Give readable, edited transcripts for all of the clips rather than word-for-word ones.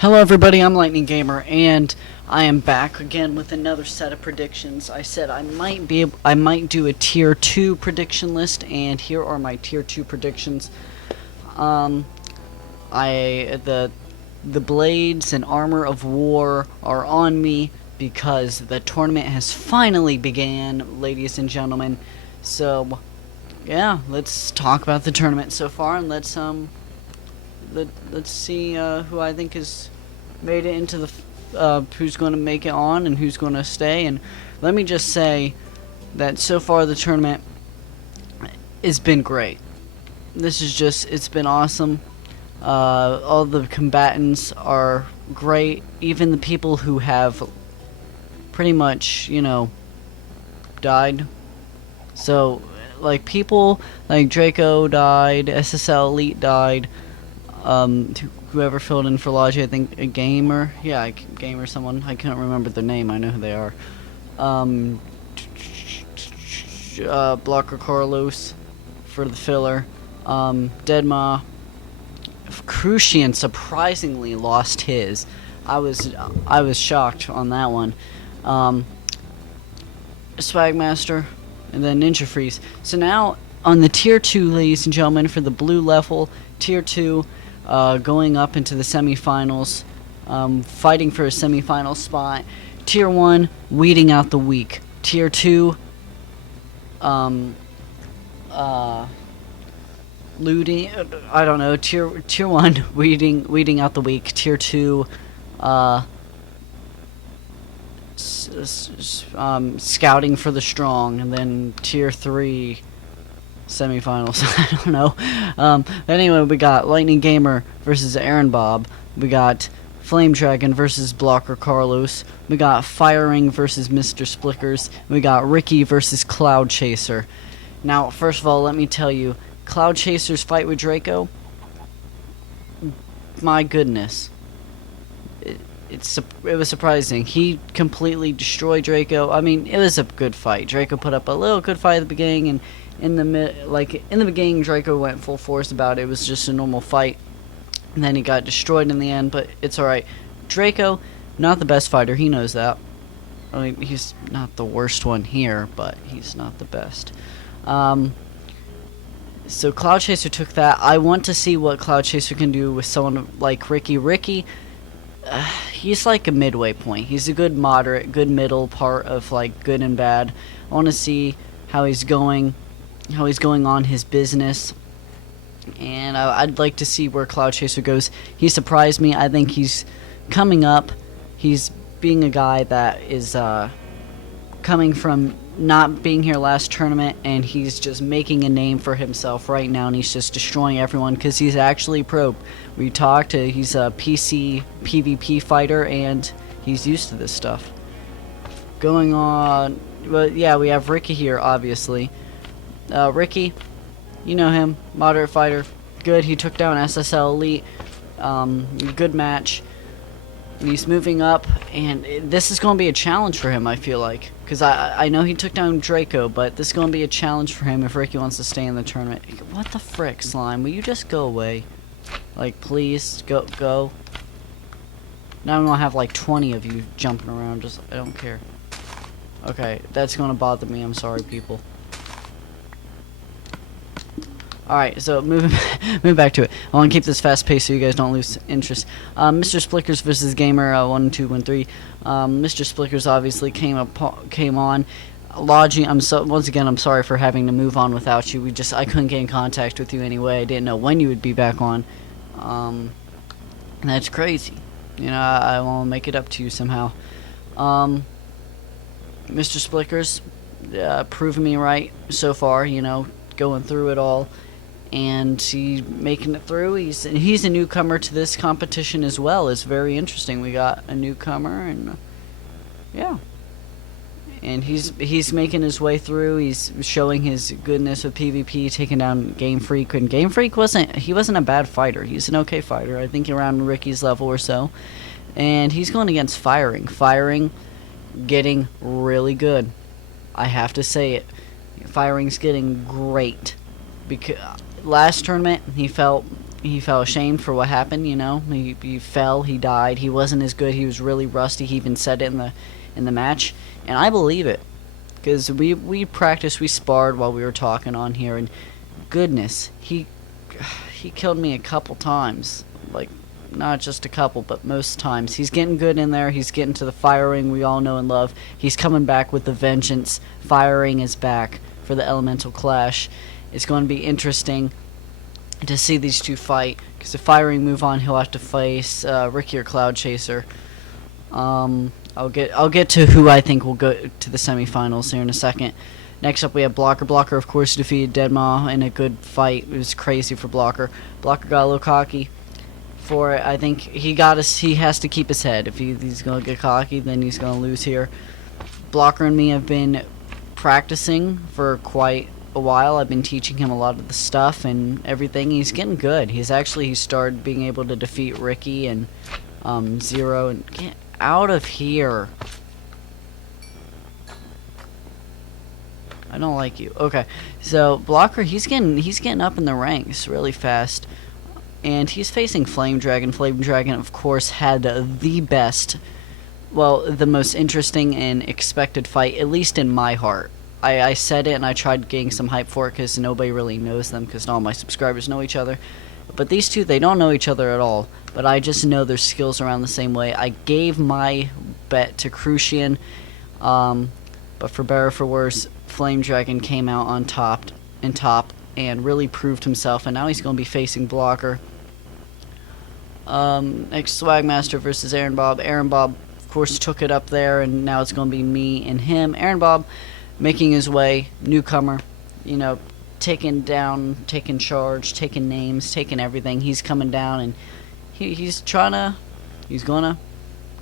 Hello everybody, I'm Lightning Gamer, and I am back again with another set of predictions. I said I might do a tier 2 prediction list, and here are my tier 2 predictions. Um I the blades and armor of war are on me because the tournament has finally began, ladies and gentlemen. So, yeah, let's talk about the tournament so far, and let's see who I think has made it into the who's going to make it on and who's going to stay. And let me just say that so far the tournament has been great. It's been awesome. All the combatants are great. Even the people who have pretty much, died. So, like, people like Draco died, SSL Elite died, whoever filled in for Logi, I think a gamer, gamer, someone, I can't remember their name, I know who they are. Blocker Carlos for the filler, Deadma, Crucian surprisingly lost his. I was shocked on that one. Swagmaster, and then Ninja Freeze. So now on the tier 2, ladies and gentlemen, for the blue level, tier 2, going up into the semifinals, fighting for a semifinal spot. Tier 1, weeding out the weak. Tier 2, looting. I don't know. Tier 1, weeding out the weak. Tier 2, scouting for the strong, and then tier 3, semifinals. I don't know. But anyway, we got Lightning Gamer versus Aaron Bob. We got Flame Dragon versus Blocker Carlos. We got Firing versus Mr. Splickers. We got Ricky versus Cloud Chaser. Now, first of all, let me tell you, Cloud Chaser's fight with Draco, my goodness. It was surprising. He completely destroyed Draco. I mean, it was a good fight. Draco put up a little good fight at the beginning, and in the beginning, Draco went full force about it. It was just a normal fight, and then he got destroyed in the end. But it's all right. Draco, not the best fighter. He knows that. I mean, he's not the worst one here, but he's not the best. So Cloud Chaser took that. I want to see what Cloud Chaser can do with someone like Ricky. Ricky, he's like a midway point. He's a good moderate, good middle part of like good and bad. I want to see how he's going on his business, and I'd like to see where Cloud Chaser goes. He surprised me. I think he's coming up. He's being a guy that is coming from not being here last tournament, and he's just making a name for himself right now, and he's just destroying everyone because he's actually pro. We talked, he's a PC PvP fighter, and he's used to this stuff. Going on, but yeah, we have Ricky here, obviously. Ricky, you know him, moderate fighter, good. He took down SSL Elite, good match. He's moving up, and this is going to be a challenge for him, I feel like. Because I know he took down Draco, but this is going to be a challenge for him if Ricky wants to stay in the tournament. What the frick, Slime? Will you just go away? Like, please, go. Now I'm going to have like 20 of you jumping around. I don't care. Okay, that's going to bother me. I'm sorry, people. Alright, so moving back to it. I want to keep this fast paced so you guys don't lose interest. Mr. Splickers versus Gamer 1, 2, 1, 3. Mr. Splickers obviously came on. Logi, once again, I'm sorry for having to move on without you. I couldn't get in contact with you anyway. I didn't know when you would be back on. That's crazy. You know, I want to make it up to you somehow. Mr. Splickers, proving me right so far, you know, going through it all. And he's making it through. He's a newcomer to this competition as well. It's very interesting. We got a newcomer, and yeah, and he's making his way through. He's showing his goodness with PvP, taking down Game Freak. And Game Freak wasn't a bad fighter. He's an okay fighter. I think around Ricky's level or so. And he's going against Firing, getting really good. I have to say it. Firing's getting great because last tournament he felt he felt ashamed for what happened. You know, he fell, he died, he wasn't as good, he was really rusty. He even said it in the match, and I believe it because we practiced, we sparred while we were talking on here, and goodness, he killed me a couple times, like not just a couple, but most times. He's getting good in there. He's getting to the fire ring we all know and love. He's coming back with the vengeance. Fire ring is back for the elemental clash. It's going to be interesting to see these two fight, because if fire ring move on, he'll have to face Ricky or Cloud Chaser. I'll get to who I think will go to the semifinals here in a second. Next up, we have Blocker. Blocker, of course, defeated Deadmaw in a good fight. It was crazy for Blocker. Blocker got a little cocky for it. I think he has to keep his head. If he's going to get cocky, then he's going to lose here. Blocker and me have been practicing for quite a while. I've been teaching him a lot of the stuff and everything. He's getting good. He started being able to defeat Ricky and Zero. And get out of here. I don't like you. Okay, so Blocker, he's getting up in the ranks really fast, and he's facing Flame Dragon. Flame Dragon, of course, had the best, well, the most interesting and expected fight, at least in my heart. I said it, and I tried getting some hype for it because nobody really knows them, because not all my subscribers know each other. But these two, they don't know each other at all. But I just know their skills around the same way. I gave my bet to Crucian, but for better or for worse, Flame Dragon came out on top and really proved himself, and now he's going to be facing Blocker. Next, Swagmaster versus Aaron Bob. Aaron Bob, of course, took it up there, and now it's going to be me and him. Aaron Bob making his way, newcomer, you know, taking charge, taking names, taking everything. He's coming down, and he's going to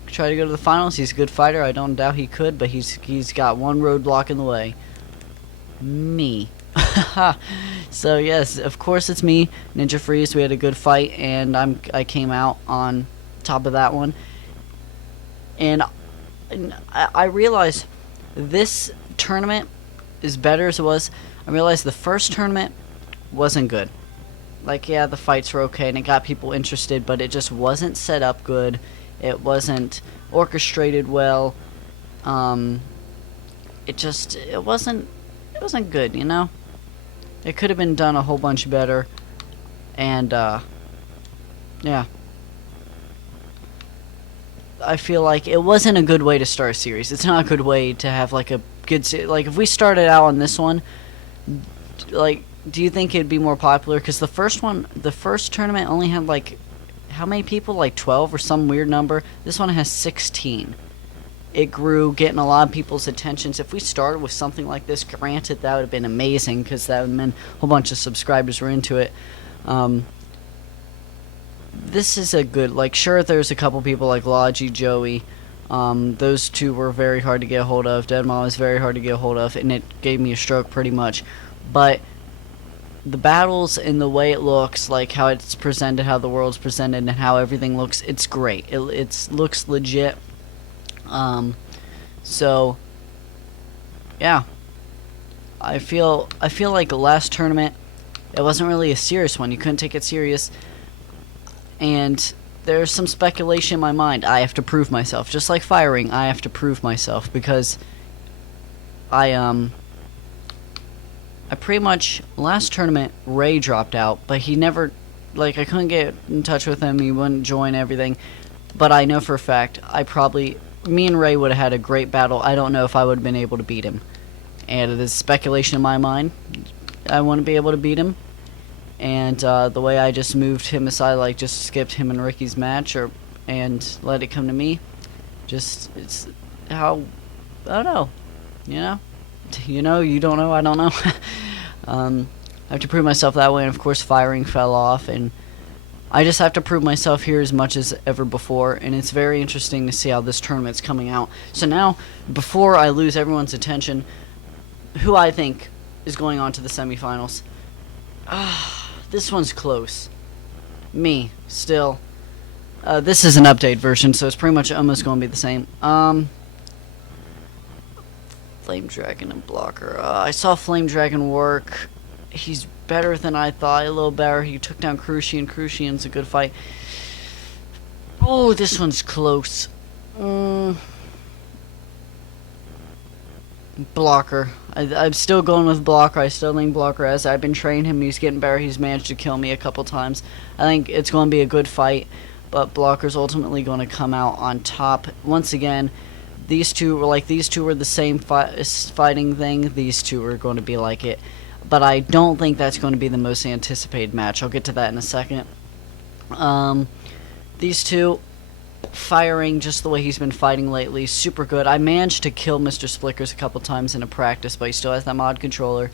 try to go to the finals. He's a good fighter. I don't doubt he could, but he's got one roadblock in the way. Me. So yes, of course it's me, Ninja Freeze. We had a good fight, and I came out on top of that one. And I realized this tournament, as better as it was, I realized the first tournament wasn't good. Like, yeah, the fights were okay, and it got people interested, but it just wasn't set up good. It wasn't orchestrated well. It wasn't good, you know? It could have been done a whole bunch better. And, yeah. I feel like it wasn't a good way to start a series. It's not a good way to have, like, a good series. Like, if we started out on this one, like, do you think it'd be more popular? Because the first tournament only had, like, how many people? Like 12 or some weird number. This one has 16. It grew, getting a lot of people's attentions. If we started with something like this, granted, that would have been amazing, because that would have meant a whole bunch of subscribers were into it. This is a good, like, sure, there's a couple people like Logi, Joey. Those two were very hard to get a hold of. Deadmaw was very hard to get a hold of, and it gave me a stroke pretty much. But the battles and the way it looks, like how it's presented, how the world's presented, and how everything looks, it's great. It looks legit. So yeah, I feel like the last tournament, it wasn't really a serious one. You couldn't take it serious, and there's some speculation in my mind. I have to prove myself, just like firing. I have to prove myself, because I pretty much, last tournament, Ray dropped out, but he never, like, I couldn't get in touch with him, he wouldn't join everything, but I know for a fact, me and Ray would have had a great battle. I don't know if I would have been able to beat him, and it is speculation in my mind. I want to be able to beat him, and the way I just moved him aside, like, just skipped him and Ricky's match, and let it come to me, it's how, I don't know, you know? You know, you don't know, I don't know. I have to prove myself that way, and of course firing fell off, and I just have to prove myself here as much as ever before, and it's very interesting to see how this tournament's coming out. So now, before I lose everyone's attention, who I think is going on to the semifinals. This one's close. Me, still. This is an update version, so it's pretty much almost going to be the same. Flame Dragon and Blocker. I saw Flame Dragon work. He's better than I thought. A little better. He took down Crucian. Crucian's a good fight. Oh, this one's close. Blocker. I'm still going with Blocker. I still think Blocker, as I've been training him, he's getting better. He's managed to kill me a couple times. I think it's going to be a good fight, but Blocker's ultimately going to come out on top. Once again, these two were the same fighting thing. These two are going to be like it, but I don't think that's going to be the most anticipated match. I'll get to that in a second. These two firing just the way he's been fighting lately, super good. I managed to kill Mr. Splickers a couple times in a practice, but he still has that mod controller.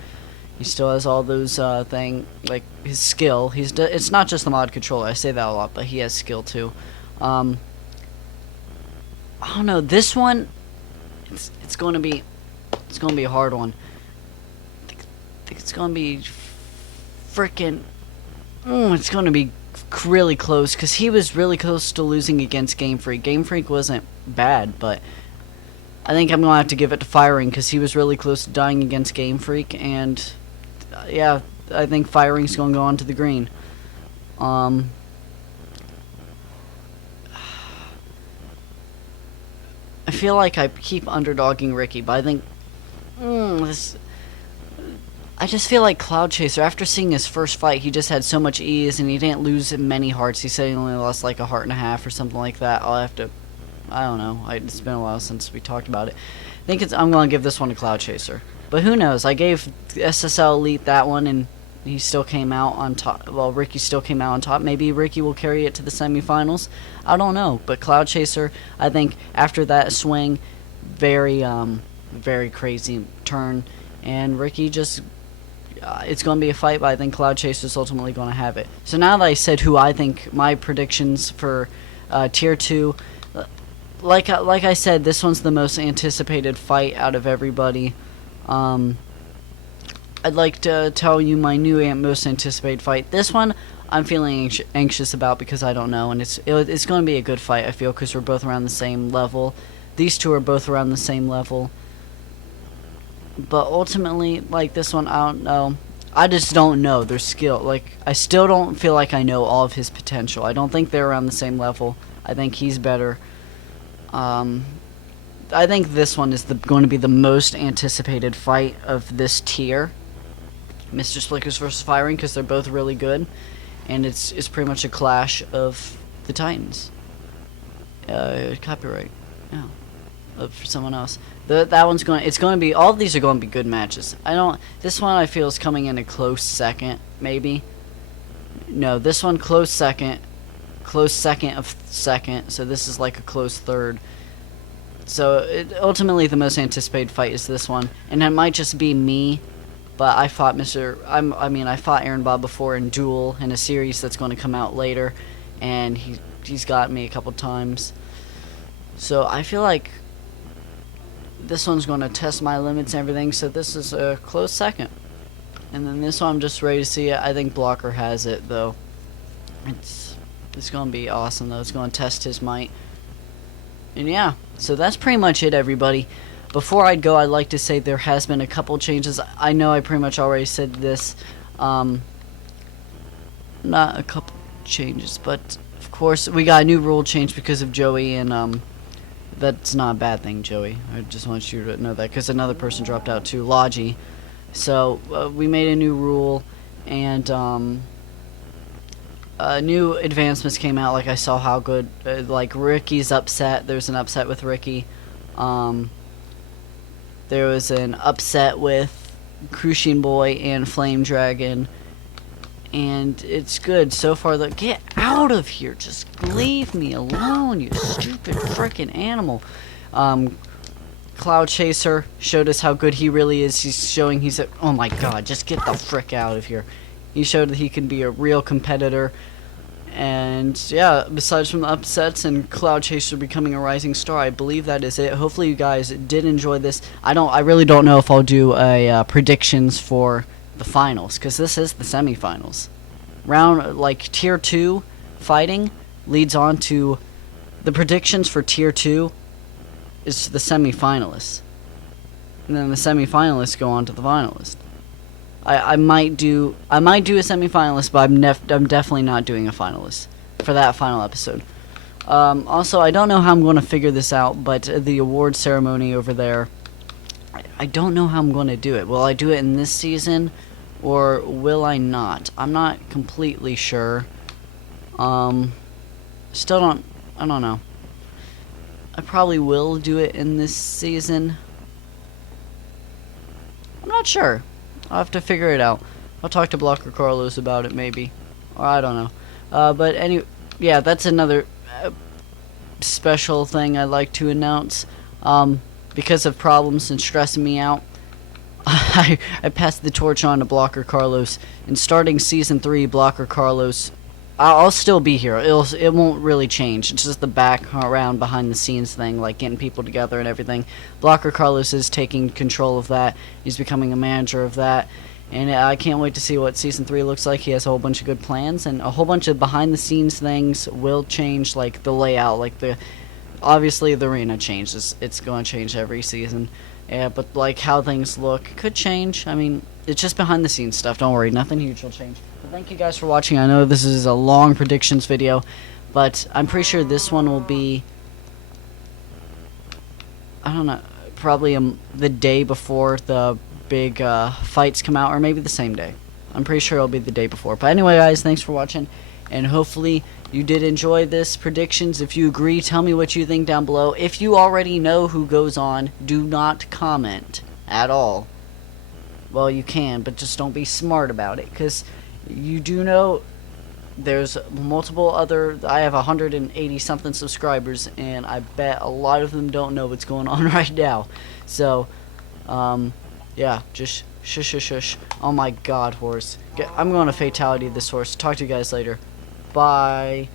He still has all those like his skill. It's not just the mod controller. I say that a lot, but he has skill too. I don't know. This one, it's going to be a hard one. I think it's going to be freaking. It's going to be really close, because he was really close to losing against Game Freak. Game Freak wasn't bad, but I think I'm going to have to give it to Firing, because he was really close to dying against Game Freak, and yeah, I think Firing's going to go on to the green. I feel like I keep underdogging Ricky, but I think I just feel like Cloud Chaser, after seeing his first fight, he just had so much ease, and he didn't lose many hearts. He said he only lost like a heart and a half or something like that. I don't know. It's been a while since we talked about it. I'm going to give this one to Cloud Chaser. But who knows? I gave SSL Elite that one, and he still came out on top. Well, Ricky still came out on top. Maybe Ricky will carry it to the semifinals. I don't know. But Cloud Chaser, I think after that swing, very crazy turn, and Ricky just... it's going to be a fight, but I think Cloud Chaser's ultimately going to have it. So now that I said who I think, my predictions for Tier 2, like I said, this one's the most anticipated fight out of everybody. I'd like to tell you my new most anticipated fight. This one I'm feeling anxious about because I don't know, and it's going to be a good fight, I feel, because we're both around the same level. These two are both around the same level. But ultimately, like this one, I don't know. I just don't know their skill. Like, I still don't feel like I know all of his potential. I don't think they're around the same level. I think he's better. I think this one is going to be the most anticipated fight of this tier. Mr. Splickers versus Firing, because they're both really good. And it's pretty much a clash of the Titans. Copyright. Yeah. For someone else. That one's going to be, all of these are going to be good matches. This one I feel is coming in a close second, maybe. No, this one close second of second, so this is like a close third. So ultimately the most anticipated fight is this one, and it might just be me, but I fought I fought Aaron Bob before in Duel, in a series that's going to come out later, and he's got me a couple times. So I feel like this one's going to test my limits and everything, so this is a close second. And then this one, I'm just ready to see it. I think Blocker has it, though. It's going to be awesome, though. It's going to test his might. And yeah, so that's pretty much it, everybody. Before I go, I'd like to say there has been a couple changes. I know I pretty much already said this. Not a couple changes, but of course we got a new rule change because of Joey, and that's not a bad thing, Joey. I just want you to know that, because another person dropped out too, Logi. So we made a new rule, and new advancements came out. Like, I saw how good, like Ricky's upset. There's an upset with Ricky. There was an upset with Crucian Boy and Flame Dragon. And it's good so far. Get out of here! Just leave me alone, you stupid frickin' animal. Cloud Chaser showed us how good he really is. Oh my god, just get the frick out of here. He showed that he can be a real competitor. And yeah, besides from the upsets and Cloud Chaser becoming a rising star, I believe that is it. Hopefully you guys did enjoy this. I really don't know if I'll do a predictions for the finals, because this is the semifinals. Tier 2 fighting leads on to the predictions for Tier 2 is the semifinalists. And then the semifinalists go on to the finalists. I might do a semifinalist, but I'm definitely not doing a finalist for that final episode. Also, I don't know how I'm going to figure this out, but the award ceremony over there, I don't know how I'm going to do it. Will I do it in this season, or will I not? I'm not completely sure. Still don't. I don't know. I probably will do it in this season. I'm not sure. I'll have to figure it out. I'll talk to Blocker Carlos about it, maybe. Or I don't know. But anyway, yeah, that's another special thing I'd like to announce. Because of problems and stressing me out, I passed the torch on to Blocker Carlos. And starting season 3, Blocker Carlos, I'll still be here. It won't really change. It's just the background behind the scenes thing, like getting people together and everything. Blocker Carlos is taking control of that. He's becoming a manager of that. And I can't wait to see what season 3 looks like. He has a whole bunch of good plans, and a whole bunch of behind the scenes things will change, like the layout, like obviously the arena changes. It's going to change every season. Yeah, but like how things look could change. I mean, it's just behind the scenes stuff. Don't worry, nothing huge will change. But thank you guys for watching. I know this is a long predictions video, but I'm pretty sure this one will be, I don't know, probably the day before the big fights come out, or maybe the same day. I'm pretty sure it'll be the day before. But anyway, guys, thanks for watching, and hopefully you did enjoy this predictions. If you agree, tell me what you think down below. If you already know who goes on, do not comment at all. Well, you can, but just don't be smart about it, because you do know there's multiple other. I have 180 something subscribers, and I bet a lot of them don't know what's going on right now. So yeah, just shush. Oh my god, horse. I'm going to fatality this horse. Talk to you guys later. Bye.